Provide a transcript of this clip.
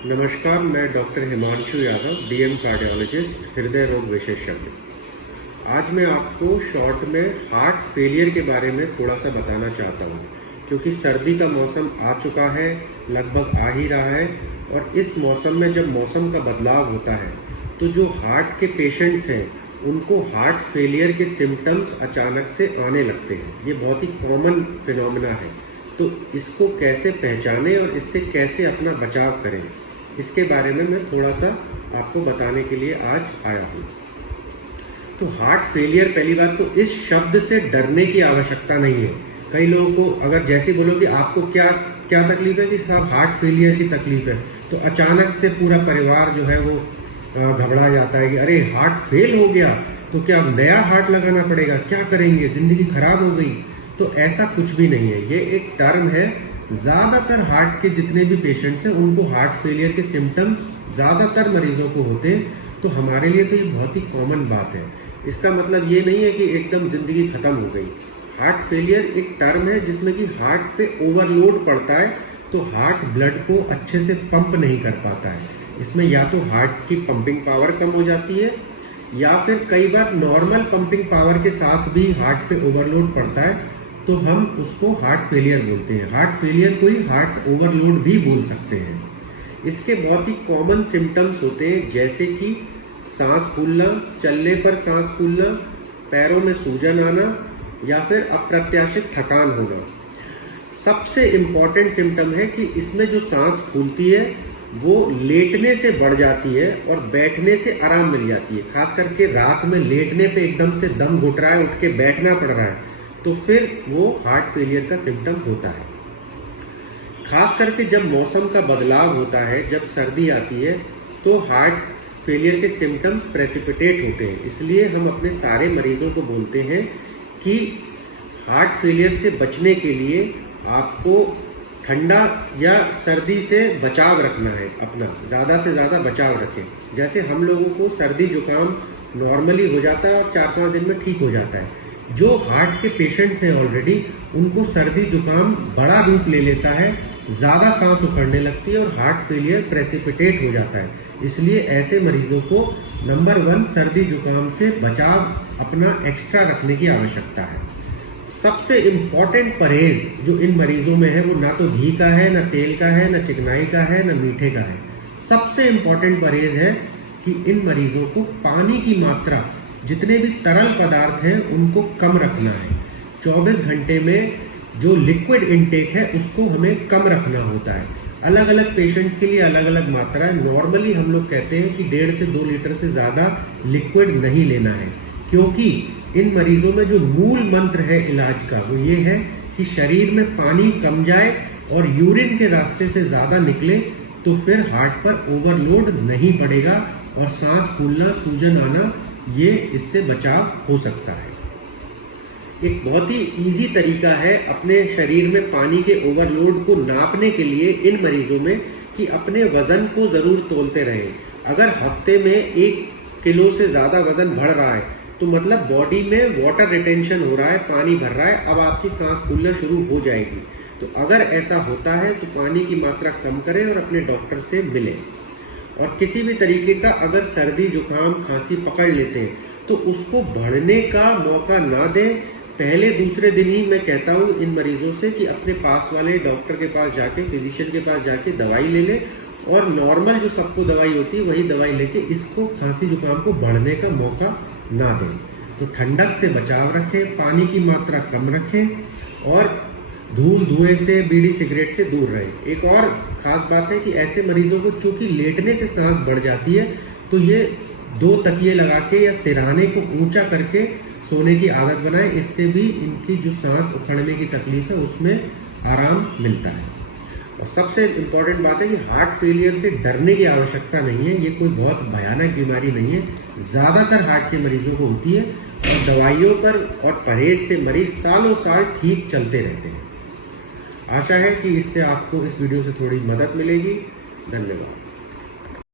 नमस्कार, मैं doctor Himanshu Yadav, DM cardiologist, हृदय रोग विशेषज्ञ। आज मैं आपको शॉर्ट में हार्ट फेलियर के बारे में थोड़ा सा बताना चाहता हूँ, क्योंकि सर्दी का मौसम आ चुका है, लगभग आ ही रहा है। और इस मौसम में जब मौसम का बदलाव होता है तो जो हार्ट के पेशेंट्स हैं उनको हार्ट फेलियर के सिम्टम्स अचानक से आने लगते हैं। ये बहुत ही कॉमन फिनोमेना है। तो इसको कैसे पहचानें और इससे कैसे अपना बचाव करें, इसके बारे में मैं थोड़ा सा आपको बताने के लिए आज आया हूँ। तो हार्ट फेलियर, पहली बात तो इस शब्द से डरने की आवश्यकता नहीं है। कई लोगों को अगर जैसे बोलो कि आपको क्या क्या तकलीफ है, कि साहब हार्ट फेलियर की तकलीफ है, तो अचानक से पूरा परिवार जो है वो घबरा जाता है कि अरे हार्ट फेल हो गया तो क्या नया हार्ट लगाना पड़ेगा, क्या करेंगे, जिंदगी खराब हो गई। तो ऐसा कुछ भी नहीं है। ये एक टर्म है। ज़्यादातर हार्ट के जितने भी पेशेंट्स हैं उनको हार्ट फेलियर के सिम्टम्स ज़्यादातर मरीजों को होते हैं। तो हमारे लिए तो ये बहुत ही कॉमन बात है। इसका मतलब ये नहीं है कि एकदम ज़िंदगी ख़त्म हो गई। हार्ट फेलियर एक टर्म है जिसमें कि हार्ट पे ओवरलोड पड़ता है, तो हार्ट ब्लड को अच्छे से पंप नहीं कर पाता है। इसमें या तो हार्ट की पंपिंग पावर कम हो जाती है, या फिर कई बार नॉर्मल पंपिंग पावर के साथ भी हार्ट पे ओवरलोड पड़ता है, तो हम उसको हार्ट फेलियर बोलते हैं। हार्ट फेलियर को ही हार्ट ओवरलोड भी बोल सकते हैं। इसके बहुत ही कॉमन सिम्टम्स होते हैं, जैसे कि सांस फूलना, चलने पर सांस फूलना, पैरों में सूजन आना, या फिर अप्रत्याशित थकान होना। सबसे इम्पॉर्टेंट सिम्टम है कि इसमें जो सांस फूलती है वो लेटने से बढ़ जाती है और बैठने से आराम मिल जाती है। खास करके रात में लेटने पे एकदम से दम घुट रहा है, उठ के बैठना पड़ रहा है, तो फिर वो हार्ट फेलियर का सिम्टम होता है। खास करके जब मौसम का बदलाव होता है, जब सर्दी आती है, तो हार्ट फेलियर के सिम्टम्स प्रेसिपिटेट होते हैं। इसलिए हम अपने सारे मरीजों को बोलते हैं कि हार्ट फेलियर से बचने के लिए आपको ठंडा या सर्दी से बचाव रखना है, अपना ज़्यादा से ज़्यादा बचाव रखें। जैसे हम लोगों को सर्दी जुकाम नॉर्मली हो जाता है और 4-5 दिन में ठीक हो जाता है। जो हार्ट के पेशेंट्स हैं ऑलरेडी, उनको सर्दी जुकाम बड़ा रूप ले लेता है, ज़्यादा सांस उखड़ने लगती है और हार्ट फेलियर प्रेसिपिटेट हो जाता है। इसलिए ऐसे मरीजों को नंबर 1 सर्दी जुकाम से बचाव अपना एक्स्ट्रा रखने की आवश्यकता है। सबसे इम्पॉर्टेंट परहेज जो इन मरीजों में है, वो ना तो घी का है, ना तेल का है, ना चिकनाई का है, ना मीठे का है। सबसे इम्पॉर्टेंट परहेज है कि इन मरीजों को पानी की मात्रा, जितने भी तरल पदार्थ हैं उनको कम रखना है। 24 घंटे में जो लिक्विड इनटेक है उसको हमें कम रखना होता है। अलग अलग पेशेंट्स के लिए अलग अलग मात्रा है। नॉर्मली हम लोग कहते हैं कि 1.5 से 2 लीटर से ज़्यादा लिक्विड नहीं लेना है, क्योंकि इन मरीजों में जो मूल मंत्र है इलाज का वो ये है कि शरीर में पानी कम जाए और यूरिन के रास्ते से ज़्यादा निकले, तो फिर हार्ट पर ओवरलोड नहीं पड़ेगा और सांस फूलना, सूजन आना, ये इससे बचाव हो सकता है। एक बहुत ही इजी तरीका है अपने शरीर में पानी के ओवरलोड को नापने के लिए इन मरीजों में, कि अपने वजन को ज़रूर तोलते रहें। अगर हफ्ते में 1 किलो से ज़्यादा वजन बढ़ रहा है तो मतलब बॉडी में वाटर रिटेंशन हो रहा है, पानी भर रहा है, अब आपकी सांस फूलना शुरू हो जाएगी। तो अगर ऐसा होता है तो पानी की मात्रा कम करें और अपने डॉक्टर से मिलें। और किसी भी तरीके का अगर सर्दी जुकाम खांसी पकड़ लेते हैं तो उसको बढ़ने का मौका ना दें। पहले दूसरे दिन ही मैं कहता हूँ इन मरीजों से कि अपने पास वाले डॉक्टर के पास जाके, फिजिशियन के पास जाके दवाई ले लें, और नॉर्मल जो सबको दवाई होती है वही दवाई लेके इसको खांसी जुकाम को बढ़ने का मौका ना दें। तो ठंडक से बचाव रखें, पानी की मात्रा कम रखें और धूल धुएं से, बीड़ी सिगरेट से दूर रहें। एक और ख़ास बात है कि ऐसे मरीजों को चूंकि लेटने से सांस बढ़ जाती है, तो ये 2 तकिए लगा के या सिरहाने को ऊंचा करके सोने की आदत बनाएं। इससे भी इनकी जो सांस उखड़ने की तकलीफ है उसमें आराम मिलता है। और सबसे इम्पॉर्टेंट बात है कि हार्ट फेलियर से डरने की आवश्यकता नहीं है। ये कोई बहुत भयानक बीमारी नहीं है। ज़्यादातर हार्ट के मरीजों को होती है और दवाइयों पर और परहेज से मरीज सालों साल ठीक चलते रहते हैं। आशा है कि इससे आपको इस वीडियो से थोड़ी मदद मिलेगी। धन्यवाद।